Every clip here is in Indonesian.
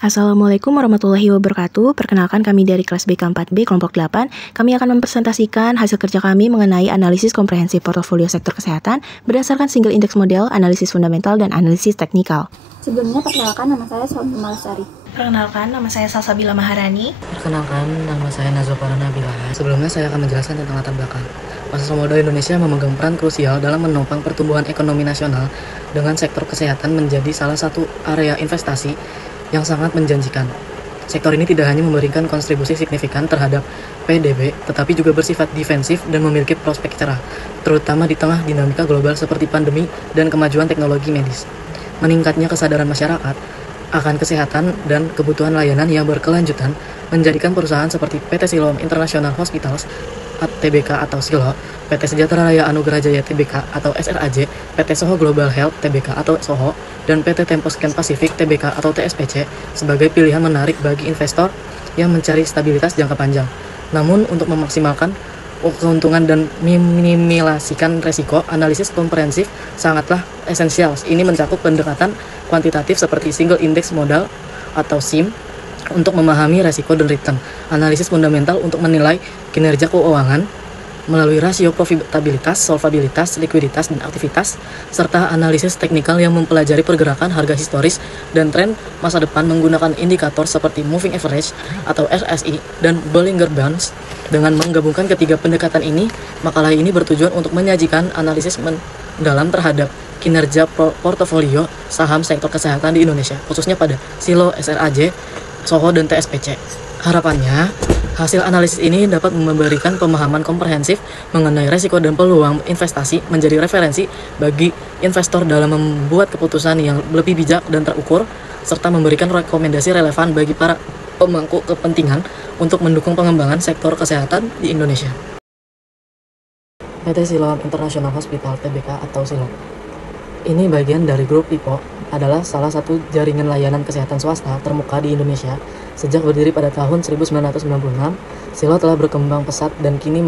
Assalamualaikum warahmatullahi wabarakatuh. Perkenalkan kami dari kelas BK4B kelompok 8. Kami akan mempresentasikan hasil kerja kami mengenai analisis komprehensif portofolio sektor kesehatan berdasarkan single index model, analisis fundamental, dan analisis teknikal. Sebelumnya perkenalkan, nama saya Salma Malasari. Perkenalkan, nama saya Salsabila Maharani. Perkenalkan, nama saya Nazofara Nabila. Sebelumnya saya akan menjelaskan tentang latar belakang. Pasar modal Indonesia memegang peran krusial dalam menopang pertumbuhan ekonomi nasional dengan sektor kesehatan menjadi salah satu area investasi yang sangat menjanjikan. Sektor ini tidak hanya memberikan kontribusi signifikan terhadap PDB, tetapi juga bersifat defensif dan memiliki prospek cerah, terutama di tengah dinamika global seperti pandemi dan kemajuan teknologi medis. Meningkatnya kesadaran masyarakat akan kesehatan dan kebutuhan layanan yang berkelanjutan menjadikan perusahaan seperti PT Siloam International Hospitals TBK atau SILO, PT Sejahtera Raya Anugerah Jaya TBK atau SRAJ, PT Soho Global Health TBK atau SOHO, dan PT Tempo Scan Pacific TBK atau TSPC sebagai pilihan menarik bagi investor yang mencari stabilitas jangka panjang. Namun untuk memaksimalkan keuntungan dan meminimalisasikan resiko, analisis komprehensif sangatlah esensial. Ini mencakup pendekatan kuantitatif seperti single index model atau SIM untuk memahami resiko dan return, analisis fundamental untuk menilai kinerja keuangan melalui rasio profitabilitas, solvabilitas, likuiditas, dan aktivitas, serta analisis teknikal yang mempelajari pergerakan harga historis dan tren masa depan menggunakan indikator seperti moving average atau RSI dan Bollinger Bands. Dengan menggabungkan ketiga pendekatan ini, makalah ini bertujuan untuk menyajikan analisis mendalam terhadap kinerja portofolio saham sektor kesehatan di Indonesia, khususnya pada SILO, SRAJ, SOHO, dan TSPC. Harapannya, hasil analisis ini dapat memberikan pemahaman komprehensif mengenai risiko dan peluang investasi, menjadi referensi bagi investor dalam membuat keputusan yang lebih bijak dan terukur, serta memberikan rekomendasi relevan bagi para pemangku kepentingan untuk mendukung pengembangan sektor kesehatan di Indonesia. PT Siloam International Hospital TBK atau SILO. Ini bagian dari grup IPO, adalah salah satu jaringan layanan kesehatan swasta termuka di Indonesia. Sejak berdiri pada tahun 1996, SILO telah berkembang pesat dan kini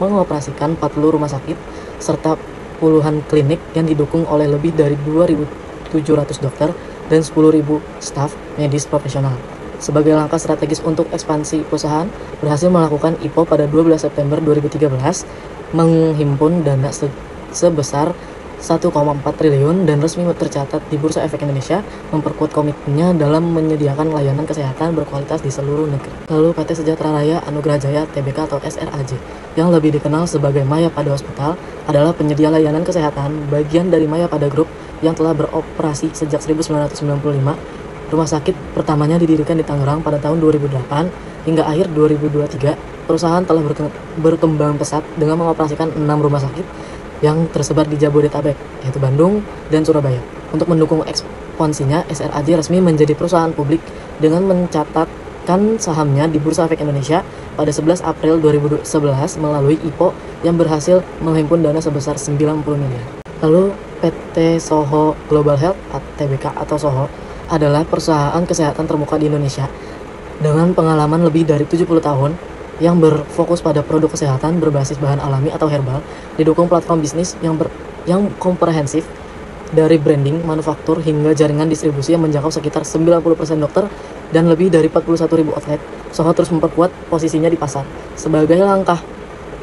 mengoperasikan 40 rumah sakit serta puluhan klinik yang didukung oleh lebih dari 2.700 dokter dan 10.000 staf medis profesional. Sebagai langkah strategis untuk ekspansi perusahaan, berhasil melakukan IPO pada 12 September 2013, menghimpun dana sebesar 1,4 triliun dan resmi tercatat di Bursa Efek Indonesia, memperkuat komitmennya dalam menyediakan layanan kesehatan berkualitas di seluruh negeri. Lalu PT Sejahtera Raya Anugerah Jaya TBK atau SRAJ, yang lebih dikenal sebagai Mayapada Hospital, adalah penyedia layanan kesehatan bagian dari Mayapada Group yang telah beroperasi sejak 1995. Rumah sakit pertamanya didirikan di Tangerang pada tahun 2008 hingga akhir 2023. Perusahaan telah berkembang pesat dengan mengoperasikan 6 rumah sakit yang tersebar di Jabodetabek, yaitu Bandung dan Surabaya. Untuk mendukung ekspansinya, SRAJ resmi menjadi perusahaan publik dengan mencatatkan sahamnya di Bursa Efek Indonesia pada 11 April 2011 melalui IPO yang berhasil menghimpun dana sebesar 90 miliar. Lalu PT Soho Global Health TBK atau SOHO adalah perusahaan kesehatan termuka di Indonesia dengan pengalaman lebih dari 70 tahun yang berfokus pada produk kesehatan berbasis bahan alami atau herbal, didukung platform bisnis yang komprehensif dari branding, manufaktur, hingga jaringan distribusi yang menjangkau sekitar 90% dokter dan lebih dari 41.000 outlet. SOHO terus memperkuat posisinya di pasar. Sebagai langkah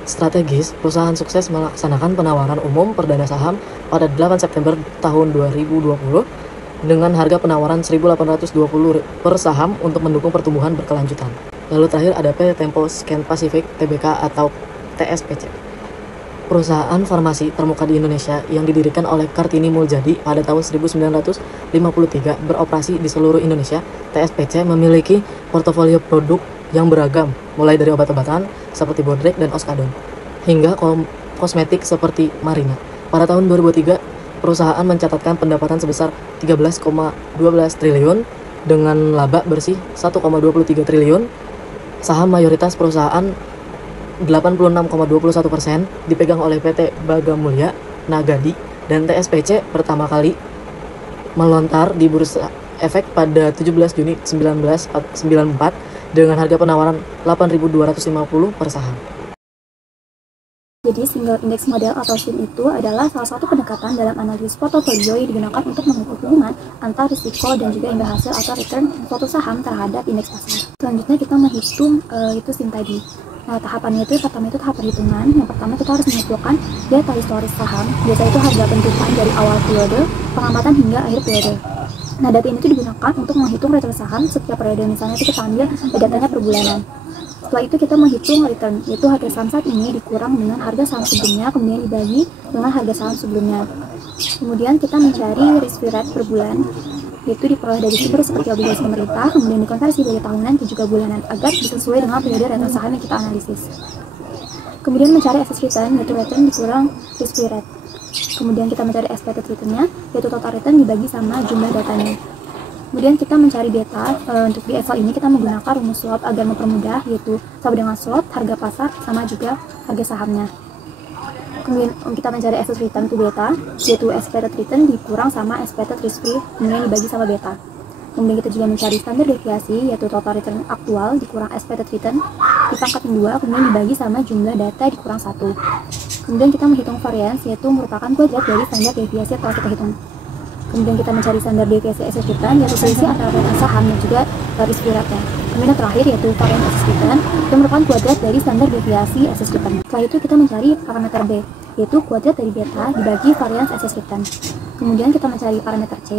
strategis, perusahaan sukses melaksanakan penawaran umum perdana saham pada 8 September tahun 2020 dengan harga penawaran 1.820 per saham untuk mendukung pertumbuhan berkelanjutan. Lalu terakhir ada PT Tempo Scan Pacific TBK atau TSPC. Perusahaan farmasi termuka di Indonesia yang didirikan oleh Kartini Muljadi pada tahun 1953, beroperasi di seluruh Indonesia. TSPC memiliki portofolio produk yang beragam, mulai dari obat-obatan seperti Bodrek dan Oskadon, hingga kosmetik seperti Marina. Pada tahun 2003, perusahaan mencatatkan pendapatan sebesar 13,12 triliun dengan laba bersih 1,23 triliun. Saham mayoritas perusahaan 86,21% dipegang oleh PT Bagamulya Nagadi, dan TSPC pertama kali melontar di Bursa Efek pada 17 Juni 1994 dengan harga penawaran 8.250 per saham. Jadi Single Index Model atau SIM itu adalah salah satu pendekatan dalam analisis portofolio yang digunakan untuk mengukur hubungan antara risiko dan juga imbal hasil atau return suatu saham terhadap indeks pasar. Selanjutnya kita menghitung itu SIM tadi. Nah, tahapannya itu pertama itu tahap perhitungan. Yang pertama kita harus mengumpulkan data historis saham. Biasa itu harga bentukan dari awal periode, pengamatan hingga akhir periode. Nah, data ini digunakan untuk menghitung return saham setiap periode. Misalnya kita ambil datanya per bulanan. Setelah itu kita menghitung return, yaitu harga saham saat ini dikurang dengan harga saham sebelumnya, kemudian dibagi dengan harga saham sebelumnya. Kemudian kita mencari risk-free rate per bulan, yaitu diperoleh dari sumber seperti obligasi pemerintah, kemudian dikonversi dari tahunan ke juga bulanan agar sesuai dengan periode return saham yang kita analisis. Kemudian mencari excess return, yaitu return dikurang risk-free rate. Kemudian kita mencari expected return-nya, yaitu total return dibagi sama jumlah datanya. Kemudian kita mencari beta. Untuk di Excel ini kita menggunakan rumus swap agar mempermudah, yaitu sama dengan swap, harga pasar, sama juga harga sahamnya. Kemudian kita mencari excess return to beta, yaitu expected return dikurang sama expected risk free, kemudian dibagi sama beta. Kemudian kita juga mencari standar deviasi, yaitu total return aktual dikurang expected return dipangkat 2, kemudian dibagi sama jumlah data dikurang 1. Kemudian kita menghitung variance, yaitu merupakan kuadrat dari standar deviasi yang telah kita hitung. Kemudian kita mencari standar deviasi excess return, yaitu selisih antara return saham dan juga risk free rate-nya. Kemudian yang terakhir yaitu variance excess return, yang merupakan kuadrat dari standar deviasi excess return. Setelah itu kita mencari parameter B, yaitu kuadrat dari beta dibagi variance excess return. Kemudian kita mencari parameter C,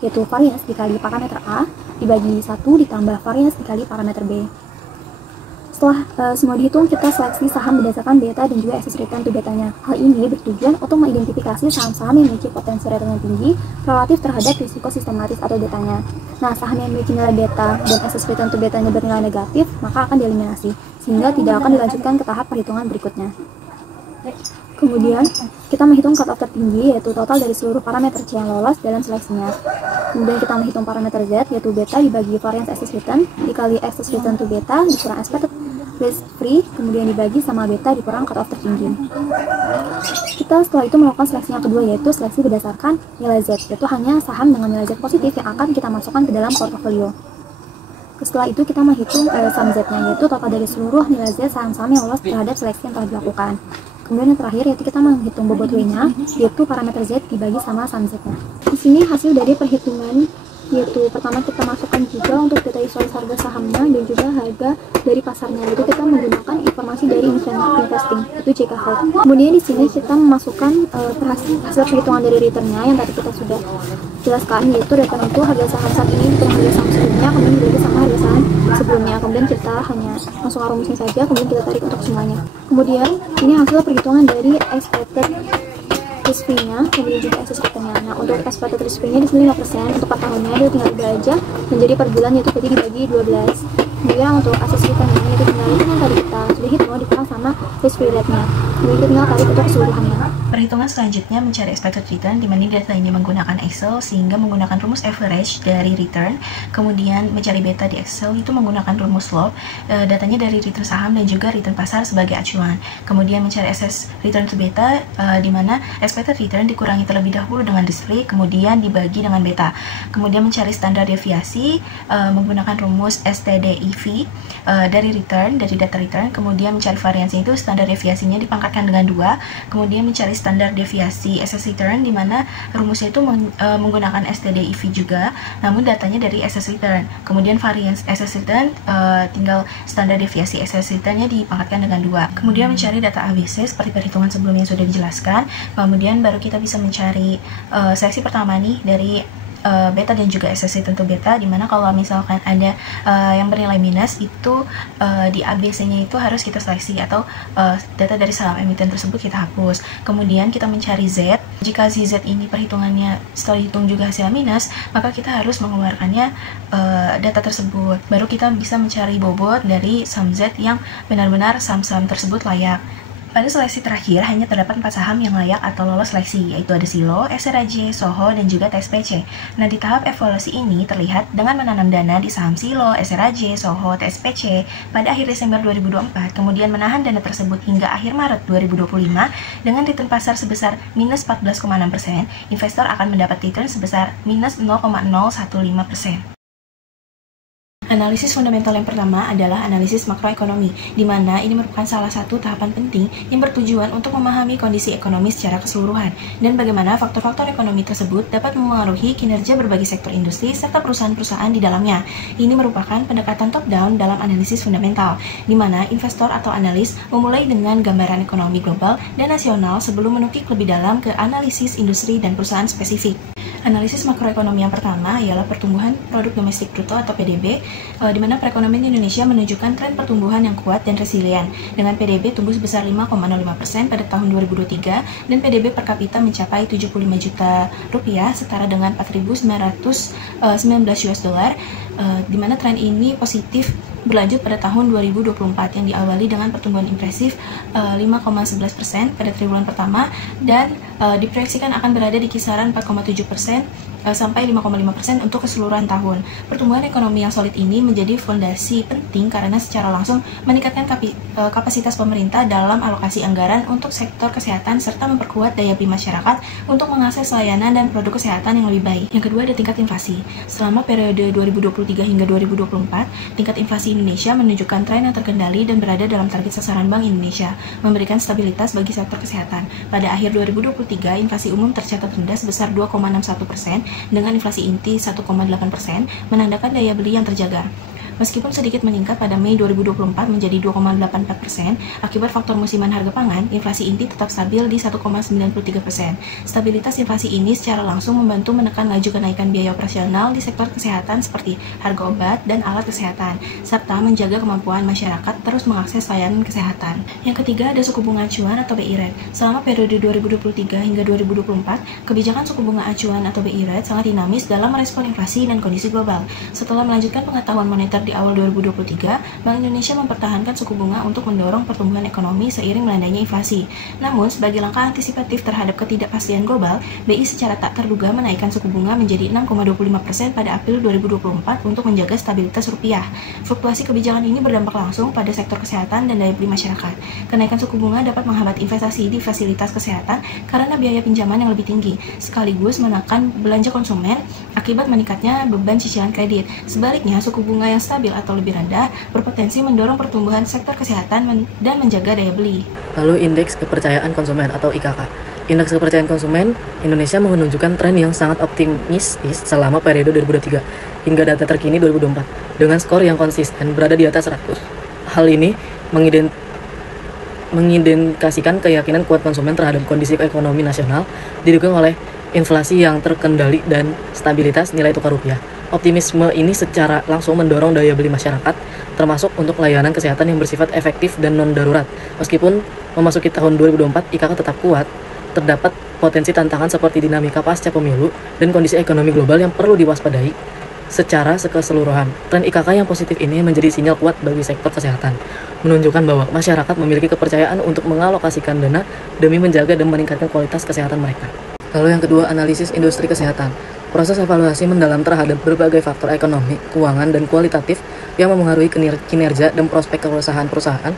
yaitu variance dikali parameter A dibagi 1 ditambah variance dikali parameter B. Setelah semua dihitung, kita seleksi saham berdasarkan beta dan juga excess return to betanya. Hal ini bertujuan untuk mengidentifikasi saham-saham yang memiliki potensi return yang tinggi relatif terhadap risiko sistematis atau betanya. Nah, saham yang memiliki nilai beta dan excess return to betanya bernilai negatif, maka akan dieliminasi, sehingga tidak akan dilanjutkan ke tahap perhitungan berikutnya. Kemudian, kita menghitung cut-off tertinggi, yaitu total dari seluruh parameter C yang lolos dalam seleksinya. Kemudian kita menghitung parameter Z, yaitu beta dibagi variance excess return dikali excess return to beta dikurang expected risk free, kemudian dibagi sama beta dikurang cut-off tertinggi. Kita setelah itu melakukan seleksi yang kedua, yaitu seleksi berdasarkan nilai Z, yaitu hanya saham dengan nilai Z positif yang akan kita masukkan ke dalam portofolio. Setelah itu kita menghitung sum Z-nya, yaitu total dari seluruh nilai Z saham-saham yang lolos terhadap seleksi yang telah dilakukan. Kemudian yang terakhir yaitu kita menghitung bobot W-nya, yaitu parameter Z dibagi sama sum Z-nya. Di sini hasil dari perhitungan, yaitu pertama kita masukkan juga untuk data historis harga sahamnya dan juga harga dari pasarnya, yaitu kita menggunakan informasi dari investing, itu JK Holt. Kemudian di sini kita memasukkan hasil perhitungan dari returnnya yang tadi kita sudah jelaskan, yaitu return itu harga saham saat ini dengan harga saham sebelumnya, kemudian dibagi sama harga saham sebelumnya. Kemudian kita hanya masukkan rumusnya saja, kemudian kita tarik untuk semuanya. Kemudian ini hasil perhitungan dari expected risk free-nya, kemudian juga excess return-nya. Nah, untuk expected risk free-nya di sini 5%, untuk per tahunnya itu tinggal dibagi aja menjadi per bulan, yaitu jadi dibagi 12. Kemudian untuk excess return-nya itu tinggal itu yang tadi kita sudah hitung dikurang sama risk free rate-nya. Kemudian kita tinggal tarik untuk keseluruhannya. Perhitungan selanjutnya mencari expected return, di mana data ini menggunakan Excel sehingga menggunakan rumus average dari return. Kemudian mencari beta di Excel itu menggunakan rumus slope, datanya dari return saham dan juga return pasar sebagai acuan. Kemudian mencari excess return to beta, di mana expected return dikurangi terlebih dahulu dengan risk free, kemudian dibagi dengan beta. Kemudian mencari standar deviasi menggunakan rumus STDIV dari return, dari data return. Kemudian mencari variansi itu standar deviasinya dipangkatkan dengan 2. Kemudian mencari standar deviasi excess return, di mana rumusnya itu menggunakan STDIV juga, namun datanya dari excess return. Kemudian variance excess return, tinggal standar deviasi excess return-nya dipangkatkan dengan 2. Kemudian mencari data ABC seperti perhitungan sebelumnya yang sudah dijelaskan. Kemudian baru kita bisa mencari seleksi pertama nih dari beta dan juga excess return to beta, dimana kalau misalkan ada yang bernilai minus itu di ABC-nya itu harus kita seleksi atau data dari saham emiten tersebut kita hapus. Kemudian kita mencari Z. Jika si Z ini perhitungannya setelah dihitung juga hasil minus, maka kita harus mengeluarkannya data tersebut. Baru kita bisa mencari bobot dari sum Z yang benar-benar saham-saham tersebut layak. Pada seleksi terakhir, hanya terdapat 4 saham yang layak atau lolos seleksi, yaitu ada Silo, SRAJ, Soho, dan juga TSPC. Nah, di tahap evaluasi ini terlihat dengan menanam dana di saham Silo, SRAJ, Soho, TSPC pada akhir Desember 2024, kemudian menahan dana tersebut hingga akhir Maret 2025 dengan return pasar sebesar minus 14,6%, investor akan mendapat return sebesar minus 0,015%. Analisis fundamental yang pertama adalah analisis makroekonomi, di mana ini merupakan salah satu tahapan penting yang bertujuan untuk memahami kondisi ekonomi secara keseluruhan dan bagaimana faktor-faktor ekonomi tersebut dapat memengaruhi kinerja berbagai sektor industri serta perusahaan-perusahaan di dalamnya. Ini merupakan pendekatan top-down dalam analisis fundamental, di mana investor atau analis memulai dengan gambaran ekonomi global dan nasional sebelum menukik lebih dalam ke analisis industri dan perusahaan spesifik. Analisis makroekonomi yang pertama ialah pertumbuhan produk domestik bruto atau PDB, di mana perekonomian Indonesia menunjukkan tren pertumbuhan yang kuat dan resilient, dengan PDB tumbuh sebesar 5,05% pada tahun 2023 dan PDB per kapita mencapai 75 juta rupiah, setara dengan 4.919 US dollar, di mana tren ini positif berlanjut pada tahun 2024 yang diawali dengan pertumbuhan impresif 5,11% pada triwulan pertama dan diproyeksikan akan berada di kisaran 4,7% sampai 5,5% untuk keseluruhan tahun. Pertumbuhan ekonomi yang solid ini menjadi fondasi penting karena secara langsung meningkatkan kapasitas pemerintah dalam alokasi anggaran untuk sektor kesehatan serta memperkuat daya beli masyarakat untuk mengakses layanan dan produk kesehatan yang lebih baik. Yang kedua ada tingkat inflasi. Selama periode 2023 hingga 2024, tingkat inflasi Indonesia menunjukkan tren yang terkendali dan berada dalam target sasaran Bank Indonesia, memberikan stabilitas bagi sektor kesehatan. Pada akhir 2023, inflasi umum tercatat rendah sebesar 2,61%, dengan inflasi inti 1,8%, menandakan daya beli yang terjaga. Meskipun sedikit meningkat pada Mei 2024 menjadi 2,84%, akibat faktor musiman harga pangan, inflasi inti tetap stabil di 1,93%. Stabilitas inflasi ini secara langsung membantu menekan laju kenaikan biaya operasional di sektor kesehatan seperti harga obat dan alat kesehatan, serta menjaga kemampuan masyarakat terus mengakses layanan kesehatan. Yang ketiga ada suku bunga acuan atau BI rate. Selama periode 2023 hingga 2024, kebijakan suku bunga acuan atau BI rate sangat dinamis dalam merespon inflasi dan kondisi global. Setelah melanjutkan pengetahuan moneter di awal 2023, Bank Indonesia mempertahankan suku bunga untuk mendorong pertumbuhan ekonomi seiring melandainya inflasi. Namun, sebagai langkah antisipatif terhadap ketidakpastian global, BI secara tak terduga menaikkan suku bunga menjadi 6,25% pada April 2024 untuk menjaga stabilitas rupiah. Fluktuasi kebijakan ini berdampak langsung pada sektor kesehatan dan daya beli masyarakat. Kenaikan suku bunga dapat menghambat investasi di fasilitas kesehatan karena biaya pinjaman yang lebih tinggi, sekaligus menekan belanja konsumen akibat meningkatnya beban cicilan kredit. Sebaliknya, suku bunga yang stabil atau lebih rendah berpotensi mendorong pertumbuhan sektor kesehatan dan menjaga daya beli. Lalu indeks kepercayaan konsumen atau IKK. Indeks kepercayaan konsumen Indonesia menunjukkan tren yang sangat optimistis selama periode 2023 hingga data terkini 2024 dengan skor yang konsisten berada di atas 100. Hal ini mengindikasikan keyakinan kuat konsumen terhadap kondisi ekonomi nasional didukung oleh inflasi yang terkendali dan stabilitas nilai tukar rupiah. Optimisme ini secara langsung mendorong daya beli masyarakat, termasuk untuk layanan kesehatan yang bersifat efektif dan non-darurat. Meskipun memasuki tahun 2024, IKK tetap kuat, terdapat potensi tantangan seperti dinamika pasca pemilu dan kondisi ekonomi global yang perlu diwaspadai. Secara keseluruhan, tren IKK yang positif ini menjadi sinyal kuat bagi sektor kesehatan, menunjukkan bahwa masyarakat memiliki kepercayaan untuk mengalokasikan dana demi menjaga dan meningkatkan kualitas kesehatan mereka. Lalu yang kedua, analisis industri kesehatan. Proses evaluasi mendalam terhadap berbagai faktor ekonomi, keuangan, dan kualitatif yang memengaruhi kinerja dan prospek perusahaan-perusahaan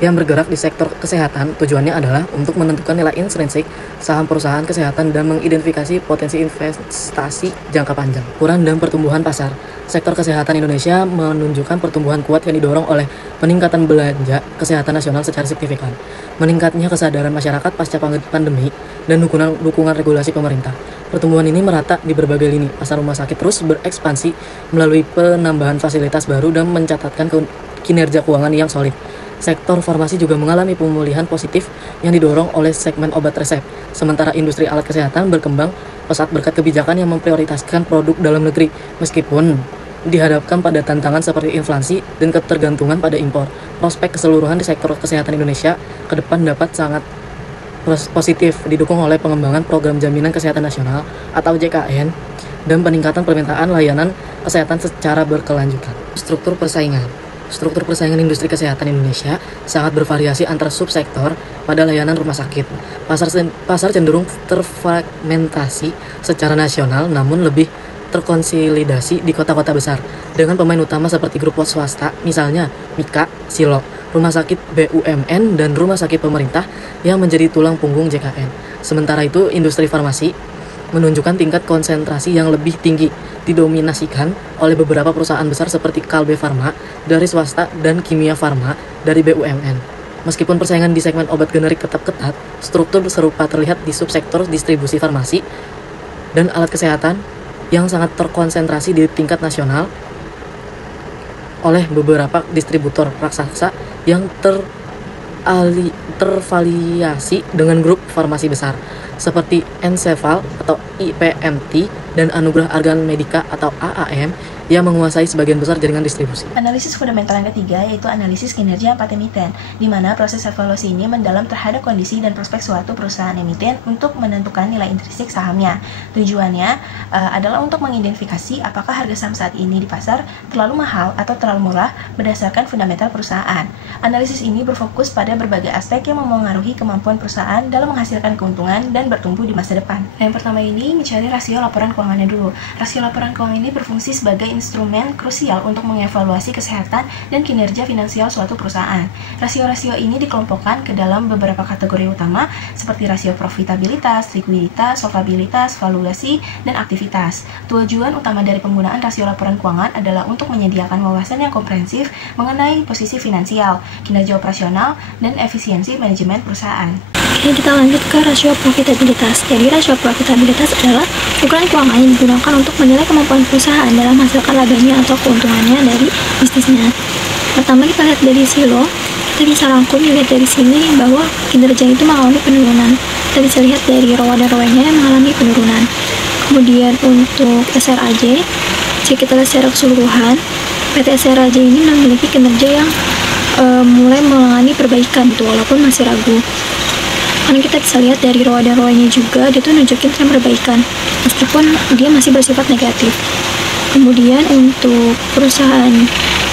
yang bergerak di sektor kesehatan. Tujuannya adalah untuk menentukan nilai intrinsik saham perusahaan kesehatan dan mengidentifikasi potensi investasi jangka panjang. Ukuran dan pertumbuhan pasar. Sektor kesehatan Indonesia menunjukkan pertumbuhan kuat yang didorong oleh peningkatan belanja kesehatan nasional secara signifikan, meningkatnya kesadaran masyarakat pasca pandemi, dan dukungan regulasi pemerintah. Pertumbuhan ini merata di berbagai lini. Pasar rumah sakit terus berekspansi melalui penambahan fasilitas baru dan mencatatkan kinerja keuangan yang solid. Sektor farmasi juga mengalami pemulihan positif yang didorong oleh segmen obat resep. Sementara industri alat kesehatan berkembang pesat berkat kebijakan yang memprioritaskan produk dalam negeri, meskipun dihadapkan pada tantangan seperti inflasi dan ketergantungan pada impor. Prospek keseluruhan di sektor kesehatan Indonesia ke depan dapat sangat positif, didukung oleh pengembangan program jaminan kesehatan nasional atau JKN dan peningkatan permintaan layanan kesehatan secara berkelanjutan. Struktur persaingan industri kesehatan Indonesia sangat bervariasi antar subsektor pada layanan rumah sakit. Pasar cenderung terfragmentasi secara nasional, namun lebih terkonsolidasi di kota-kota besar dengan pemain utama seperti grup swasta, misalnya Mika, Silok, rumah sakit BUMN, dan rumah sakit pemerintah yang menjadi tulang punggung JKN. Sementara itu, industri farmasi menunjukkan tingkat konsentrasi yang lebih tinggi, didominasikan oleh beberapa perusahaan besar seperti Kalbe Farma dari swasta dan Kimia Farma dari BUMN. Meskipun persaingan di segmen obat generik tetap ketat, struktur serupa terlihat di subsektor distribusi farmasi dan alat kesehatan yang sangat terkonsentrasi di tingkat nasional oleh beberapa distributor raksasa yang tervaliasi dengan grup farmasi besar seperti Enceval atau IPMT dan Anugerah Argan Medica atau AAM yang menguasai sebagian besar jaringan distribusi. Analisis fundamental yang ketiga yaitu analisis kinerja 4 emiten, di mana proses evaluasi ini mendalam terhadap kondisi dan prospek suatu perusahaan emiten untuk menentukan nilai intrinsik sahamnya. Tujuannya adalah untuk mengidentifikasi apakah harga saham saat ini di pasar terlalu mahal atau terlalu murah berdasarkan fundamental perusahaan. Analisis ini berfokus pada berbagai aspek yang memengaruhi kemampuan perusahaan dalam menghasilkan keuntungan dan bertumbuh di masa depan. Yang pertama ini mencari rasio laporan keuangannya dulu. Rasio laporan keuangan ini berfungsi sebagai instrumen krusial untuk mengevaluasi kesehatan dan kinerja finansial suatu perusahaan. Rasio-rasio ini dikelompokkan ke dalam beberapa kategori utama seperti rasio profitabilitas, likuiditas, solvabilitas, valuasi, dan aktivitas. Tujuan utama dari penggunaan rasio laporan keuangan adalah untuk menyediakan wawasan yang komprehensif mengenai posisi finansial, kinerja operasional, dan efisiensi manajemen perusahaan. Oke, kita lanjut ke rasio profitabilitas. Jadi rasio profitabilitas adalah ukuran keuangan yang digunakan untuk menilai kemampuan perusahaan dalam menghasilkan labanya atau keuntungannya dari bisnisnya. Pertama kita lihat dari silo, kita bisa rangkum lihat dari sini bahwa kinerja itu mengalami penurunan. Kita bisa lihat dari ROA dan ROE-nya yang mengalami penurunan. Kemudian untuk SRAJ, jika kita lihat secara keseluruhan, PT SRAJ ini memiliki kinerja yang mulai mengalami perbaikan gitu, walaupun masih ragu. Karena kita bisa lihat dari ROA dan ROE-nya juga, dia tuh nunjukin tren perbaikan, meskipun dia masih bersifat negatif. Kemudian untuk perusahaan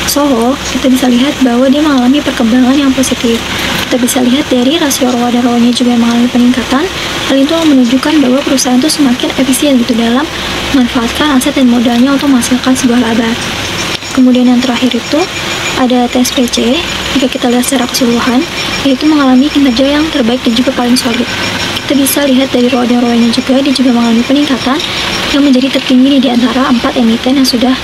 Soho, kita bisa lihat bahwa dia mengalami perkembangan yang positif. Kita bisa lihat dari rasio ROA dan ROE-nya juga yang mengalami peningkatan. Hal itu menunjukkan bahwa perusahaan itu semakin efisien gitu dalam memanfaatkan aset dan modalnya untuk menghasilkan sebuah laba. Kemudian yang terakhir itu ada TSPC. Jika kita lihat secara keseluruhan, yaitu mengalami kinerja yang terbaik dan juga paling solid. Kita bisa lihat dari ROA dan ROE-nya juga, dia juga mengalami peningkatan yang menjadi tertinggi di antara 4 emiten yang sudah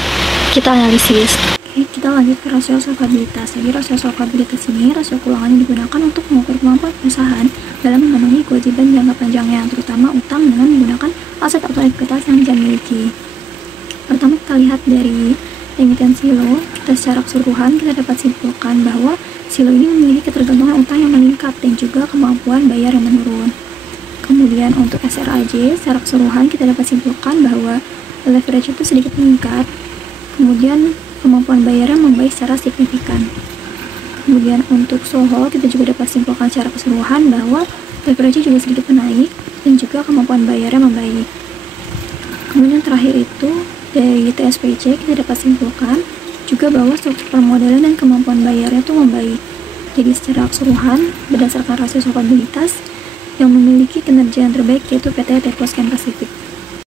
kita analisis. Oke, kita lanjut ke rasio solvabilitas. Jadi rasio solvabilitas ini rasio keuangan yang digunakan untuk mengukur kemampuan perusahaan dalam memenuhi kewajiban jangka panjangnya, terutama utang dengan menggunakan aset atau ekuitas yang dia miliki. Pertama kita lihat dari emiten Silo, kita secara keseluruhan kita dapat simpulkan bahwa Silo ini memiliki ketergantungan utang yang meningkat dan juga kemampuan bayar yang menurun. Kemudian untuk SRAJ, secara keseluruhan kita dapat simpulkan bahwa leverage itu sedikit meningkat, kemudian kemampuan bayarnya membaik secara signifikan. Kemudian untuk Soho, kita juga dapat simpulkan secara keseluruhan bahwa leverage juga sedikit menaik dan juga kemampuan bayarnya membaik. Kemudian terakhir itu dari TSPC kita dapat simpulkan juga bahwa struktur permodalan dan kemampuan bayarnya itu membaik. Jadi secara keseluruhan berdasarkan rasio solvabilitas yang memiliki kinerja yang terbaik yaitu PT Teposcan Pacific.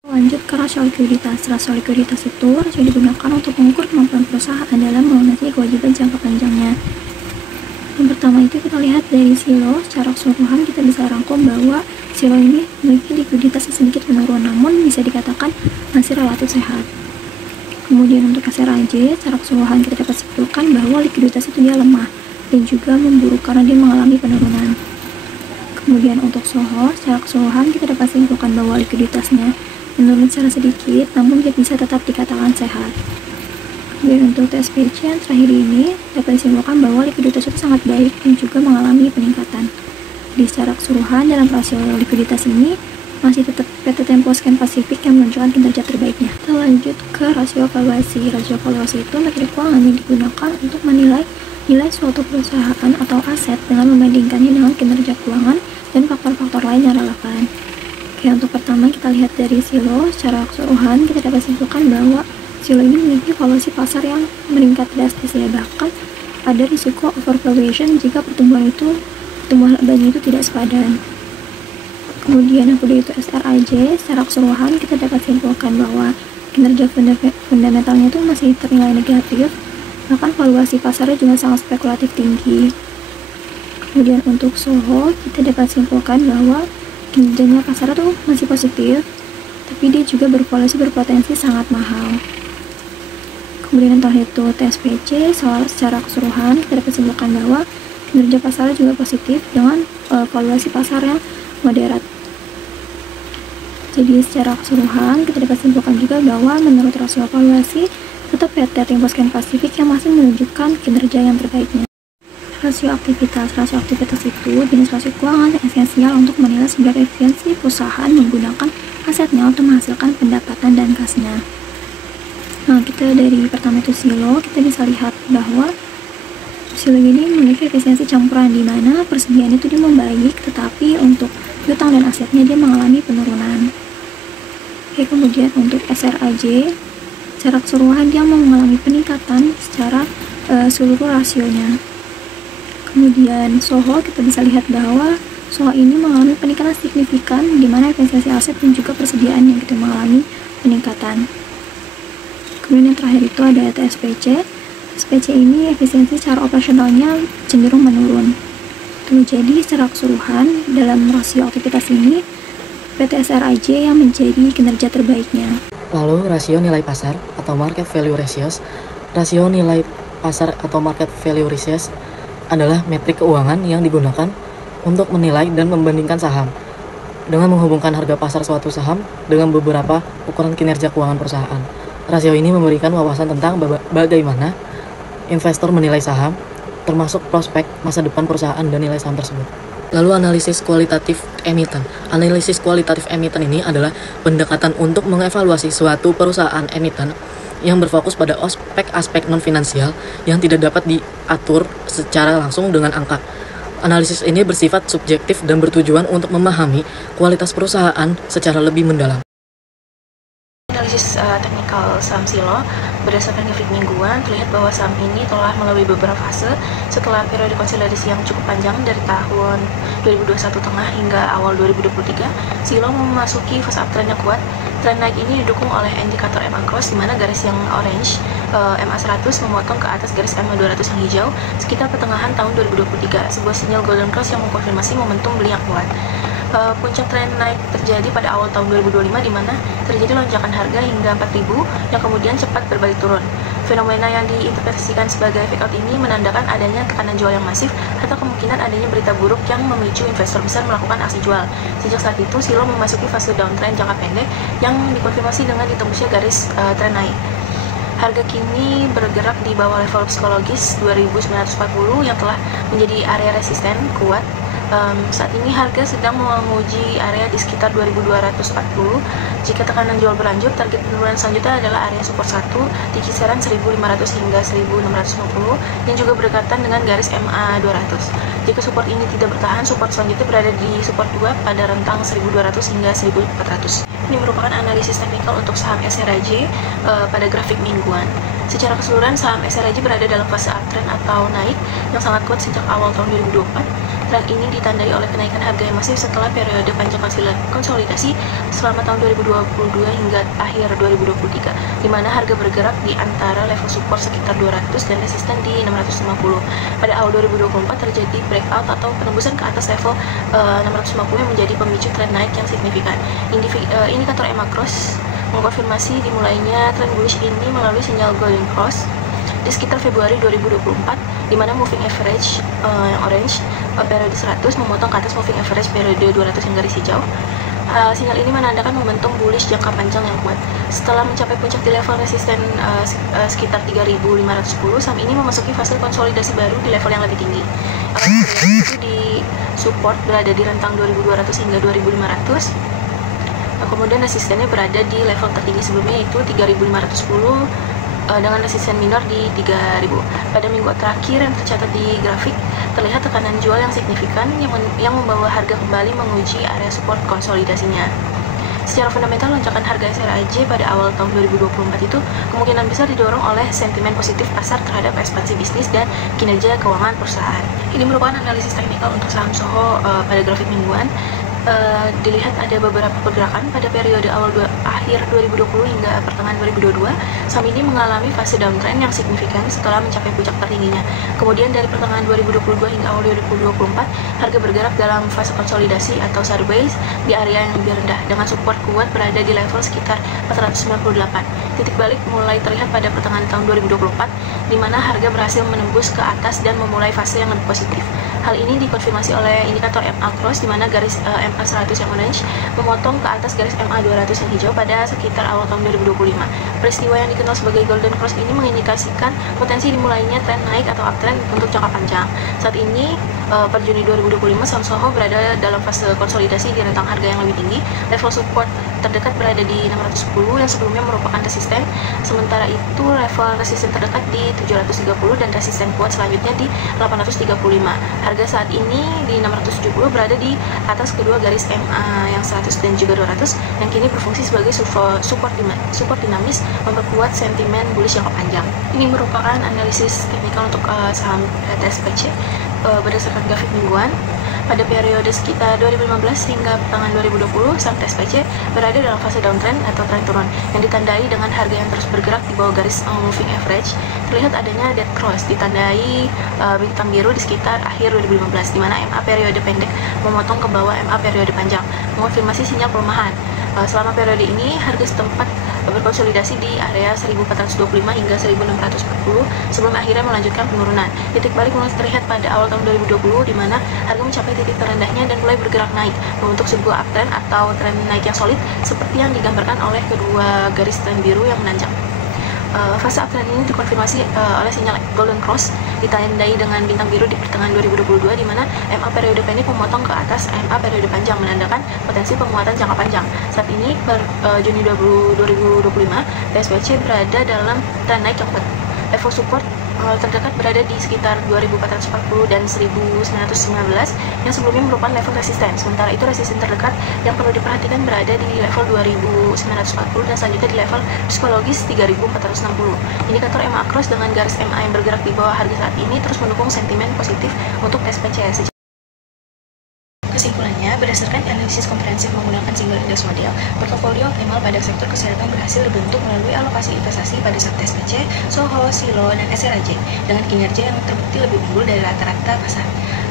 Lanjut ke rasio likuiditas. Rasio likuiditas itu rasio digunakan untuk mengukur kemampuan perusahaan dalam melunasi kewajiban jangka panjangnya. Yang pertama itu kita lihat dari Silo, secara keseluruhan kita bisa rangkum bahwa Silo ini memiliki likuiditas yang sedikit menurun, namun bisa dikatakan masih relatif sehat. Kemudian untuk SRAJ, secara keseluruhan kita dapat simpulkan bahwa likuiditas itu dia lemah dan juga memburuk karena dia mengalami penurunan. Kemudian untuk Soho, secara keseluruhan kita dapat simpulkan bahwa likuiditasnya menurun secara sedikit, namun dia bisa tetap dikatakan sehat. Kemudian untuk TSPC yang terakhir ini dapat disimpulkan bahwa likuiditas itu sangat baik dan juga mengalami peningkatan. Di secara keseluruhan dalam rasio likuiditas ini masih tetap PT Teposcan Pacific yang menunjukkan kinerja terbaiknya. Kita lanjut ke rasio valuasi. Rasio valuasi itu metode keuangan yang digunakan untuk menilai nilai suatu perusahaan atau aset dengan membandingkannya dengan kinerja keuangan dan faktor-faktor lain yang relevan. Oke, untuk pertama kita lihat dari Silo, secara keseluruhan kita dapat simpulkan bahwa Silo ini memiliki valuasi pasar yang meningkat drastis ya, bahkan ada risiko overvaluation jika pertumbuhan labanya itu tidak sepadan. Kemudian yang kedua itu SRAJ, secara keseluruhan kita dapat simpulkan bahwa kinerja fundamentalnya itu masih ternilai negatif, bahkan valuasi pasarnya juga sangat spekulatif tinggi. Kemudian untuk Soho kita dapat simpulkan bahwa kinerjanya pasar itu masih positif, tapi dia juga bervaluasi berpotensi sangat mahal. Kemudian terakhir itu TSPC. Secara keseluruhan kita dapat simpulkan bahwa kinerja pasarnya juga positif dengan valuasi pasar yang moderat. Jadi secara keseluruhan kita dapat simpulkan juga bahwa menurut rasio valuasi tetap PT Tempo Scan Pacific yang masih menunjukkan kinerja yang terbaiknya. Rasio aktivitas itu jenis rasio keuangan yang esensial untuk menilai seberapa efisiensi perusahaan menggunakan asetnya untuk menghasilkan pendapatan dan kasnya. Nah, kita dari pertama itu silo, kita bisa lihat bahwa silo ini memiliki efisiensi campuran di mana persediaan itu dia membaik, tetapi untuk utang dan asetnya dia mengalami penurunan. Oke, kemudian untuk SRAJ, secara keseluruhan dia mengalami peningkatan secara seluruh rasionya. Kemudian SOHO, kita bisa lihat bahwa SOHO ini mengalami peningkatan signifikan di mana efisiensi aset dan juga persediaan yang kita mengalami peningkatan. Kemudian yang terakhir itu ada TSPC. TSPC ini efisiensi secara operasionalnya cenderung menurun. Jadi secara keseluruhan dalam rasio aktivitas ini PT SRAJ yang menjadi kinerja terbaiknya. Lalu rasio nilai pasar atau market value ratios. Rasio nilai pasar atau market value ratios adalah metrik keuangan yang digunakan untuk menilai dan membandingkan saham dengan menghubungkan harga pasar suatu saham dengan beberapa ukuran kinerja keuangan perusahaan. Rasio ini memberikan wawasan tentang bagaimana investor menilai saham, termasuk prospek masa depan perusahaan dan nilai saham tersebut. Lalu analisis kualitatif emiten. Analisis kualitatif emiten ini adalah pendekatan untuk mengevaluasi suatu perusahaan emiten yang berfokus pada aspek non-finansial yang tidak dapat diatur secara langsung dengan angka. Analisis ini bersifat subjektif dan bertujuan untuk memahami kualitas perusahaan secara lebih mendalam. Analisis teknikal saham silo berdasarkan grafik mingguan terlihat bahwa saham ini telah melalui beberapa fase setelah periode konsolidasi yang cukup panjang dari tahun 2021 tengah hingga awal 2023. Silo memasuki fase uptrend yang kuat. Tren naik ini didukung oleh indikator MA Cross di mana garis yang orange MA 100 memotong ke atas garis MA 200 yang hijau sekitar pertengahan tahun 2023, sebuah sinyal golden cross yang mengkonfirmasi momentum beli yang kuat. Puncak tren naik terjadi pada awal tahun 2025 di mana terjadi lonjakan harga hingga 4.000 yang kemudian cepat berbalik turun. Fenomena yang diinterpretasikan sebagai fake out ini menandakan adanya tekanan jual yang masif atau kemungkinan adanya berita buruk yang memicu investor besar melakukan aksi jual. Sejak saat itu, Silo memasuki fase downtrend jangka pendek yang dikonfirmasi dengan ditembusnya garis tren naik. Harga kini bergerak di bawah level psikologis 2940 yang telah menjadi area resisten kuat. Saat ini harga sedang menguji area di sekitar 2240. Jika tekanan jual berlanjut, target penurunan selanjutnya adalah area support 1 di kisaran 1500 hingga 1650 yang juga berdekatan dengan garis MA 200. Jika support ini tidak bertahan, support selanjutnya berada di support 2 pada rentang 1200 hingga 1400. Ini merupakan analisis teknikal untuk saham SRAJ pada grafik mingguan. Secara keseluruhan, saham SRAJ berada dalam fase uptrend atau naik yang sangat kuat sejak awal tahun 2024. Tren ini ditandai oleh kenaikan harga yang masif setelah periode panjang konsolidasi selama tahun 2022 hingga akhir 2023, di mana harga bergerak di antara level support sekitar 200 dan resisten di 650. Pada awal 2024 terjadi breakout atau penembusan ke atas level 650 yang menjadi pemicu tren naik yang signifikan. Indikator MA Cross mengkonfirmasi dimulainya tren bullish ini melalui sinyal golden cross di sekitar Februari 2024, di mana moving average yang orange periode 100 memotong ke atas moving average periode 200 yang garis hijau. Sinyal ini menandakan momentum bullish jangka panjang yang kuat. Setelah mencapai puncak di level resisten sekitar 3510, saham ini memasuki fase konsolidasi baru di level yang lebih tinggi. Itu di support berada di rentang 2200 hingga 2500. Kemudian resistennya berada di level tertinggi sebelumnya yaitu 3510 dengan resisten minor di 3000. Pada minggu terakhir yang tercatat di grafik, terlihat tekanan jual yang signifikan yang membawa harga kembali menguji area support konsolidasinya. Secara fundamental, lonjakan harga SRAJ pada awal tahun 2024 itu kemungkinan besar didorong oleh sentimen positif pasar terhadap ekspansi bisnis dan kinerja keuangan perusahaan. Ini merupakan analisis teknikal untuk saham SOHO pada grafik mingguan. dilihat ada beberapa pergerakan pada periode akhir 2020 hingga pertengahan 2022. Saham ini mengalami fase downtrend yang signifikan setelah mencapai puncak tertingginya. Kemudian dari pertengahan 2022 hingga awal 2024, harga bergerak dalam fase konsolidasi atau sideways di area yang lebih rendah dengan support kuat berada di level sekitar 498. Titik balik mulai terlihat pada pertengahan tahun 2024, di mana harga berhasil menembus ke atas dan memulai fase yang lebih positif. Hal ini dikonfirmasi oleh indikator MA Cross, di mana garis MA 100 yang orange memotong ke atas garis MA 200 yang hijau pada sekitar awal tahun 2025. Peristiwa yang dikenal sebagai Golden Cross ini mengindikasikan potensi dimulainya tren naik atau uptrend untuk jangka panjang. Saat ini, per Juni 2025, saham SOHO berada dalam fase konsolidasi di rentang harga yang lebih tinggi. Level support terdekat berada di 610 yang sebelumnya merupakan resisten, sementara itu level resisten terdekat di 730 dan resisten kuat selanjutnya di 835. Harga saat ini di 670 berada di atas kedua garis MA yang 100 dan juga 200 yang kini berfungsi sebagai support dinamis memperkuat sentimen bullish jangka panjang. Ini merupakan analisis teknikal untuk saham TSPC berdasarkan grafik mingguan. Pada periode sekitar 2015 hingga pertengahan 2020, saham TSPC berada dalam fase downtrend atau tren turun yang ditandai dengan harga yang terus bergerak di bawah garis moving average. Terlihat adanya dead cross ditandai bintang biru di sekitar akhir 2015, di mana MA periode pendek memotong ke bawah MA periode panjang, mengonfirmasi sinyal pelemahan. Selama periode ini, harga setempat berkonsolidasi di area 1425 hingga 1640 sebelum akhirnya melanjutkan penurunan. Titik balik mulai terlihat pada awal tahun 2020, di mana harga mencapai titik terendahnya dan mulai bergerak naik, membentuk sebuah uptrend atau tren naik yang solid seperti yang digambarkan oleh kedua garis tren biru yang menanjak. Fase uptrend ini dikonfirmasi oleh sinyal Golden Cross ditandai dengan bintang biru di pertengahan 2022, di mana MA periode pendek memotong ke atas MA periode panjang menandakan potensi penguatan jangka panjang. Saat ini per Juni 2025, TSPC berada dalam tren naik yang kuat. Level support terdekat berada di sekitar 2440 dan 1919 yang sebelumnya merupakan level resisten. Sementara itu resisten terdekat yang perlu diperhatikan berada di level 2940 dan selanjutnya di level psikologis 3460. Indikator MA Cross dengan garis MA yang bergerak di bawah harga saat ini terus mendukung sentimen positif untuk TSPC. Kesimpulannya, berdasarkan analisis komprehensif menggunakan single index model, portofolio optimal pada sektor kesehatan berhasil dibentuk melalui alokasi investasi pada saham TSPC, SOHO, SILO, dan SRAJ dengan kinerja yang terbukti lebih unggul dari rata-rata pasar.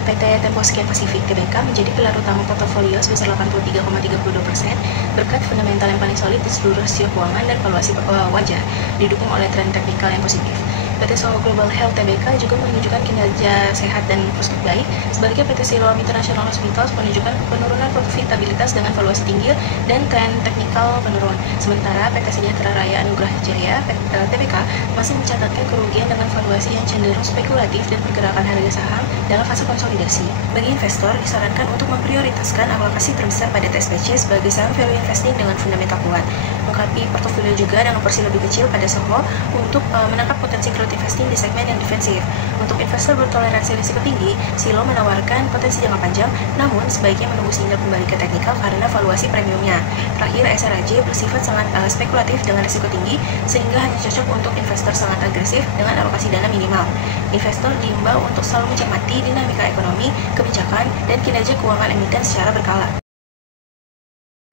PT Tempo Scan Pacific Tbk menjadi pilar utama portofolio sebesar 83,32% berkat fundamental yang paling solid di seluruh rasio keuangan dan valuasi wajar, didukung oleh tren teknikal yang positif. PT SOHO Global Health Tbk juga menunjukkan kinerja sehat dan prospek baik. Sebaliknya PT Siloam International Hospitals menunjukkan penurunan profitabilitas dengan valuasi tinggi dan tren teknikal menurun. Sementara PT Sejahtera Raya Anugrah Jaya Tbk masih mencatatkan kerugian dengan valuasi yang cenderung spekulatif dan pergerakan harga saham dalam fase konsolidasi. Bagi investor, disarankan untuk memprioritaskan alokasi terbesar pada TSPC sebagai saham value investing dengan fundamental kuat. Melengkapi portofolio juga dengan porsi lebih kecil pada SOHO untuk menangkap potensi growth investing di segmen yang defensif. Untuk investor bertoleransi risiko tinggi, Silo menawarkan potensi jangka panjang, namun sebaiknya menunggu sinyal kembali ke teknikal karena valuasi premiumnya. Terakhir, SRAJ bersifat sangat spekulatif dengan risiko tinggi, sehingga hanya cocok untuk investor sangat agresif dengan alokasi dana minimal. Investor diimbau untuk selalu mencermati dinamika ekonomi, kebijakan, dan kinerja keuangan emiten secara berkala.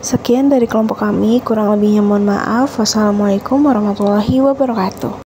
Sekian dari kelompok kami, kurang lebihnya mohon maaf. Wassalamualaikum warahmatullahi wabarakatuh.